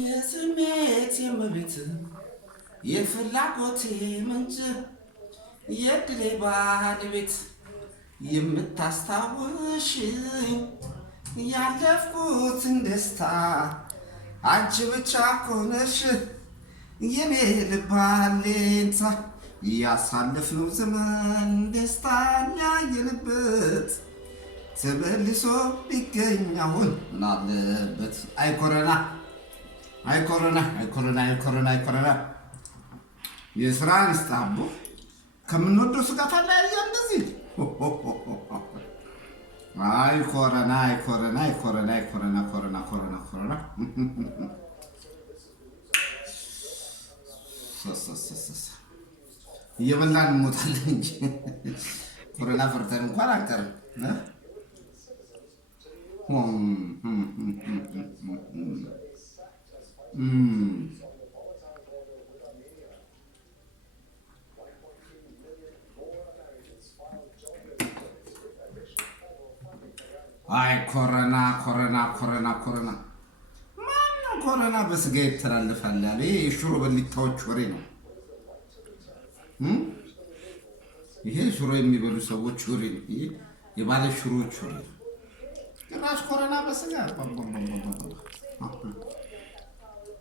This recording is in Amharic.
የስሜት የመቤት የፍላጎቴ ምንጭ የድሌ ባለቤት የምታስታውሽኝ ያለፍኩትን ደስታ አንቺ ብቻ ኮነሽ የኔ ልብ አለኝታ ያሳለፍነው ዘመን ደስታን ያየንበት ተመልሶ ቢገኝ አሁን ምን አለበት? አይ ኮረና አይ ኮረና አይ ኮረና አይ ኮረና አይ ኮረና የስራ ንስታቡ ከምንወደው ስጋ ታላያ እንደዚህ አይ ኮረና አይ ኮረና አይ ኮረና አይ ኮረና ኮረና ኮረና ኮረና ሰሰሰሰ እየበላን እንሞታለን እንጂ ኮረና ፈርተን እንኳን አንቀርም። አይ ኮረና ኮረና ኮረና ኮረና ማነው ኮረና በስጋ ይተላለፋል ያለ የሽሮ በሊታዎች ወሬ ነው። ይሄ ሽሮ የሚበሉ ሰዎች ወሬ ነው። ይሄ የባለ ሽሮዎች ወሬ ነው። ጭራሽ ኮረና በስጋ